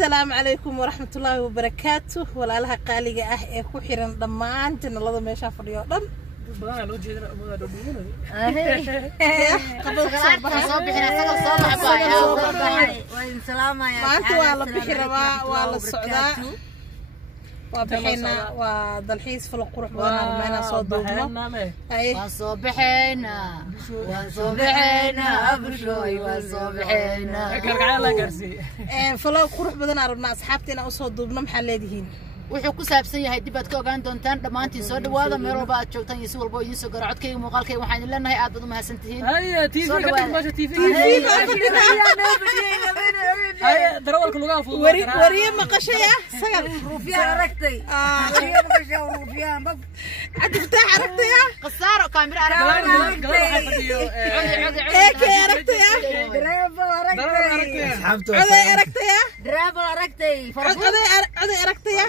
السلام عليكم ورحمة الله وبركاته ولا لها قالقة إيه كحيران ضمان جنالله ما يشاف اليوم بغانا لو جينا أبونا دودونا قبل سلامة يا ما أنت والله بحيرة والله السعداء وبحينا وضلحيس في القروح بغانا معنا صوت دوبنا وصبحنا أبشوي وصبحنا كرقعنا كرسي فلو قروح بدنا عربنا أصحابتنا وصوت دوبنا محلدهين wuxuu ku saabsan yahay dib aad ka ogaan doontaan dhamaantiin soo dhawaada meel walba aad joogtaan iyo si walba idin soo gaar codkayga muuqaalkayga waxaan idin leenahay aad baad u mahadsantihiin هيا تي في كتب ماشي تي في هيا دروالك لغة فوق وريه مقشية سقر ruufyaan aragtay وريه مقشية وروفيان بق عاد افتح عرفتيها قصار كاميرا ايكي عرفتيها دريفل aragtay عدي عرفتيها دريفل aragtay عدي عرفتيها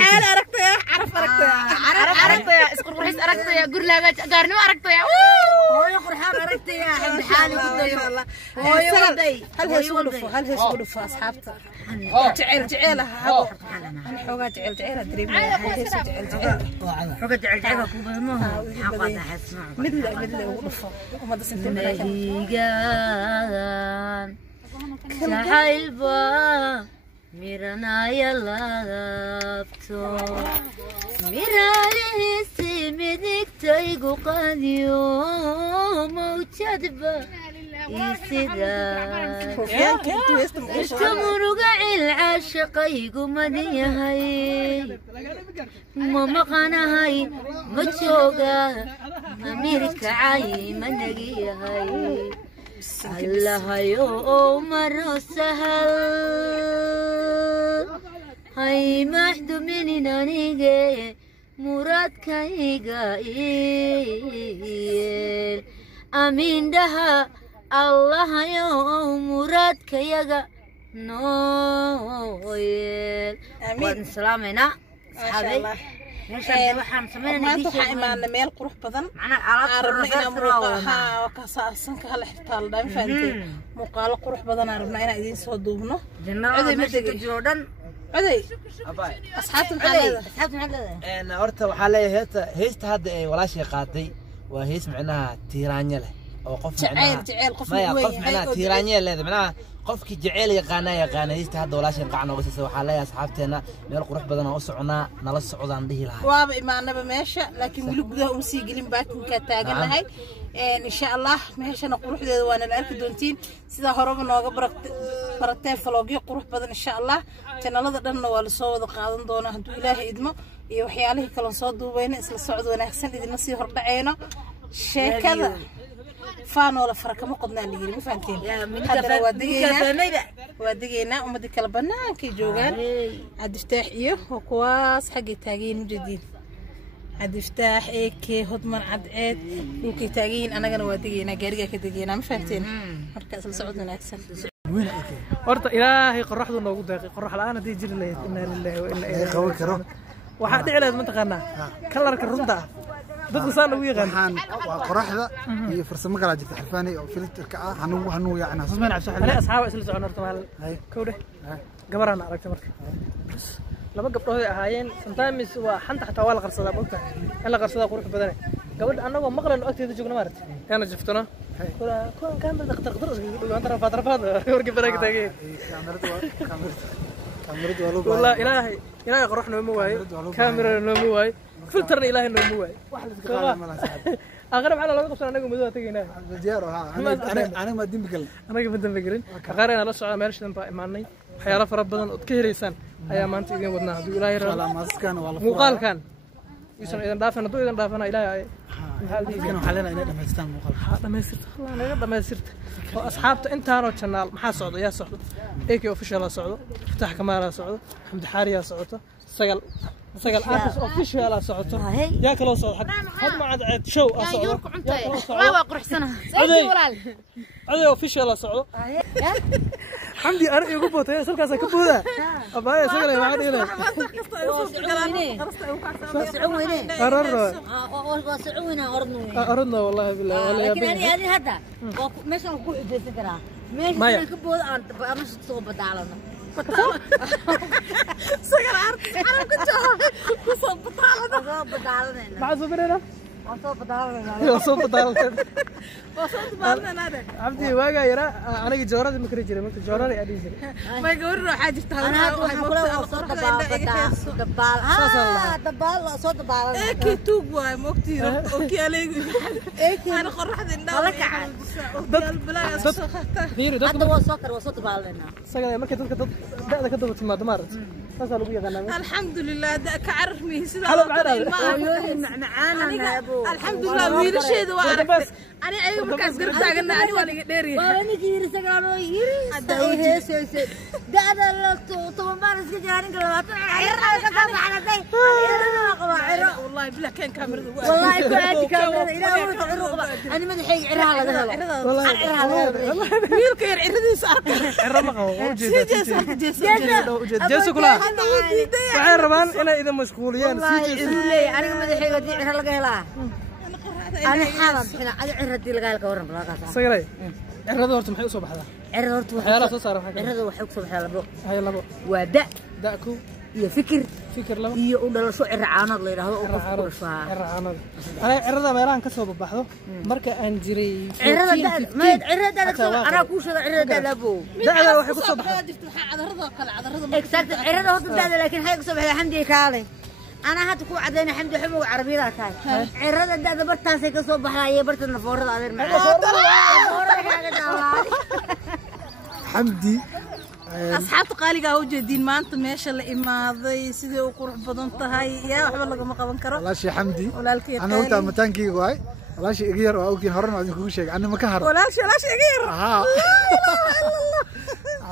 حال عرفتيها عرف عرفتيها اسكو قرحيس aragtay gur laaga gaarnimo aragtay hooyo qurxaan aragtay xamdi xaali ku dayo hooyo waday هل هي سودف اصحابته جعلها انا حوغا جعلها دريم حوغا جعلها ku badmo xaqada xasma مثل ودفه وما دسنتين مهيغان شحيبا ميرنا يلابتو ميرالي سيمدك تايقو قاديو موجدبا يسيدا اشتمرق العاشق يقو مديهاي ممقانا هاي مجوغا أميركا عاي منقيهاي الله يوم الرسهل هاي محدو مني نانيجي مراد كايغايل امين دها الله يوم مراد كايغا نويل امين سلامنا صحابي waxaan sameynaa meel qurux badan sanka hal xirtaal dhaan faantay muuqaalo qurux badan arabnaa inaan idin soo duubno oday ma jiro dhan oday asxaabta horta waxaa leeyahay heesta hadda ay walaashay qaaday waa hees macnaha tiiraanya leh oo qof macnaha tiiraanya leh macnaha qofkii jecel yaqaana heesta hadda walaashay qacna uga siisa waxaa leeyahay asxaabteena meel qurux badan oo u soconaa nala socdaan dhihi lahaa waaba imaanaba meesha laakiin wili gudaha uma sii gelin baakinka taaganahay insha Allah meeshana quruxdeeda waana la arki doontiin sida horeba nooga baratay vlogyo qurux badan insha Allah channelada dhanna waa la soo wada qaadan doonaa hadduu Ilaahay idmo iyo waxyaalihii kale soo duubayna isla socod wanaagsan idin sii hordhaceyno sheekada فانولا فرق مقدنا اللي يجري مفهمتين هذا ودينا ومدي كلا بنان كي جوجان عاد يفتح إيه وكواس حق تاجين جديد عاد يفتح إيه كي هضمن عاد عاد وكي تاجين أنا كنا ودينا جارجة كدينا مفهمتين مركز السعودنا أحسن horta ilaahay qorraxdu noogu deeqay qorrax la'aan hadii jiri lahayd inna lillahi wa inna ilayhi raaji'uun waxa dhici lahayd mataqaanaa kalarka runta dadku saan ugu yaqaan waa qorraxda iyo farsamo kala jirta xirfaanay oo filterka ah hanu yaacna Usmaan Cabdi Saxal asxaab isla socon horta maal kowde gabarana aragtay marka laba gabdhood ay ahaayeen sometimes waa xanta xataa waa la qarsadaa bogta in la qarsadaa qurux badan gabadha anagoo maqlan agteeda joogna maartay kana jiftona kuwan kaamil dhaqtar dhaqtar rafaad warki baraag taagay kaamiradu waa loo baahan wallahi ilaahay qorraxna ma waayo kaamirada ma waayo filterna ilaahay noo muwaay wax la iska qaadan ma laha aqrab ala laga qabsan anagu muddo tagaynaa diyaar ah anaga ma dambi galin aqarayna la socda meeshan baa imaanay waxyaalo fara badan oo ka heleysaan ayaa maanta idin wadnaa haduu ilaahay rabo muuqaalkan isan idin dhaafana haduu idin dhaafana ilaahay kan waxa leena inay dhameystaan muuqaalka dhameystirta Allah naga dhameystirta oo asxaabta intaanoo channel maxaa socdo yaa socdo AK official socdo Fatah Kamaal socdo Xamdi Xaariya socdo sagal artist official socdo yaa kala socdo had ma cad show socdo والله waa quruxsana saydi walaal عدي official socdo حمدي انا igu bootay salkaas ka booda abaya sagal ma cad ilaa وسعونا أردنا والله بالله لكن أنا هذا مش نقول جالس كرا مايا كبود أنا شو بدالنا سجل عرض أنا كنت وصل بطالنا بدالنا مع زبرنا وصل بدالنا وصل بدالنا وصلت بالنا أنا عبدي واجا يرى أنا جورة مكري جري مكري جورة يا ديزل ما يقول له حاجة أنا هقول وصل دبال صوت دبال إيه توب واي موكتي أوكي عليك إيه أنا خرحت النار بلا فيرو ده هذا وصل دبالنا سجل مركز ده كده بتسمع دمار فصلوا بيا غنى الحمد لله ده كعرف مين سيدا معانا الحمد لله ويل شيء وعرفت أنا أيوة مكان قرب تاعنا أنا ولا قدري أنا كيري سجلانو يري هي سي ده أنا طبعا ما نسكت يعني كلامات والله بلا كان كاميرا والله كنت كاميرا إلى أنا ما دحين عرها هذا والله ويل كير عردي صار عرما قهوة جيسو كلها وعير ربان إلى إذا مشغولين أنا ما دحين قدي عرها لقيلا أنا حرام حنا أنا عردي لقيلا كورن بلا قاسا سجلي عرض ورت محي صباح هذا عرض ورت حيلا صار حاجة عرض وحق صباح لبو هاي لبو ودا داكو يا فكر لبو iyo u dhalasho circaanad leeyahay oo qof ku dhashaa circaanad ana cirada meelahan ka soo baxdo marka aan jiray cirada ana ku sheegay cirada labo daada waxay ku soo baxday exact cirada hada daada laakiin hay ku soo baxday xamdi kaale ana hadda ku cadeynay xamdi xumug carabiyada tahay cirada daada bartaasay ka soo baxday bartan nafoorada adeer ma nafoorada kaaga daawaa حمدي أصحاب قالي وجدين ما أنت ماشى الإماضي سيدي وقروح بدنت هاي يا وحب الله ما قبل كرا والله شيء حمدي ولا أنا وأنت متانكي واي والله شيء غير أو كي هرنا عايزين كل شيء أنا ما كهر ولا شيء غير ها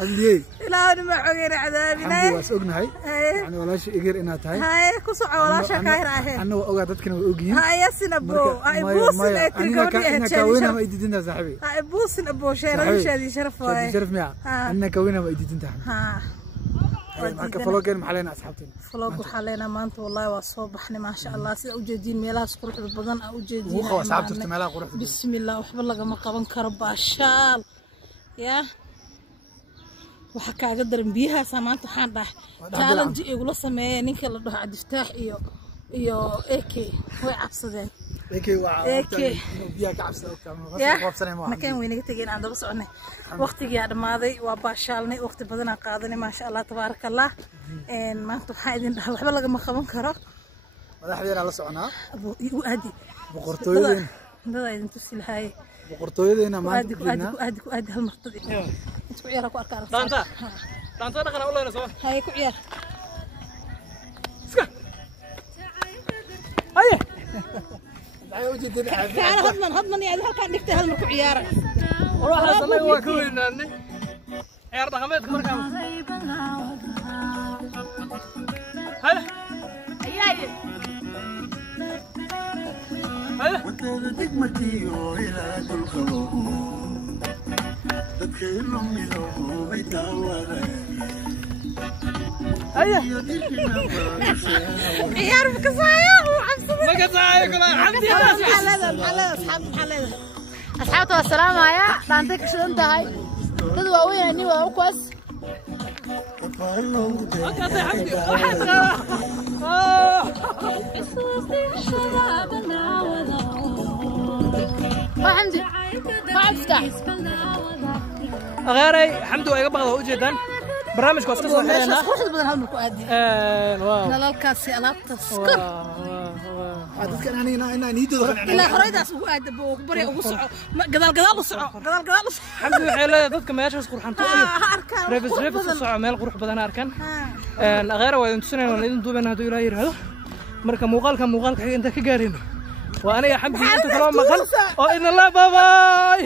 عمدي لا أنا ما غير عذابي حمدي واسقنا هاي يعني ولا شيء غير إنها تاي هاي كسوع ولا شيء كاير هاي أنا وأوقات كنا وأوجين هاي سنبو هاي بوس أنا كوينا ما يدينا صاحبي هاي بوس نبو شير شادي شرف شادي شرف مياه أنا كوينا ما يدينا ها marka vloggen maxaa leena asxaabteen vlog waxaa leena maanta wallahi waa soo baxnay ma sha Allah sida u jeedin meelahaas quruxda badan u jeedin waa asxaabta meelaha quruxda bismillah waxba laga ma qaban karo baashaal ya waxa kaaga daran biyahaas maanta waxaan dhahay challenge igula sameeyay ninka la dhaho Cabdiftaax iyo AK way cabsadeen AK biyaha ka cabsada ma kan weynaga tageen aan daba soconay waqtigii dhamaaday waa baashaalnay waqti badan aan qaadanay ma sha Allah tabarakallah maanta waxaa idin dhahay waxba laga ma qaban karo madaxdeena la soconaa u aadi boqortooyadeen dada idin tusi lahaay boqortooyadeena maanta ku aadi hal martadi isku ciyaar ku arkaa daanta dhaqana u leena soo hay ku ciyaar iska aye كان هضمن يعني هل كان نكتة هل مركو عيارة وروح لصلاة وكوين ناني عيار رقمات مركب هلا هلا هيا عيار بكسايا ما كسايا كلها حمدي أصحابته السلام عليكم دانتك شو أنت هاي تدوا وين أني وأوكس أوكي حمدي واحد حمدي ما عرفتها غيري حمدي وأيقظ بعض وجدا برنامج كويس كذا ماشي خرج بدل هل مركو عادي واو نلال كاسي ألعاب تسكر dadkan أنا نيدو إلا خريدة سوق عاد بوك بري وصع قدال صع حمدي وحيلا dadka meeshaas qurxanto reefis soo meel qurux badan arkan غير waa idin tusinayna waan idin duubayna haduu ilaa yiraahdo marka muuqaalka xiga inta ka gaarino waa aniga xamdi inta kala maqal oo idin la baabay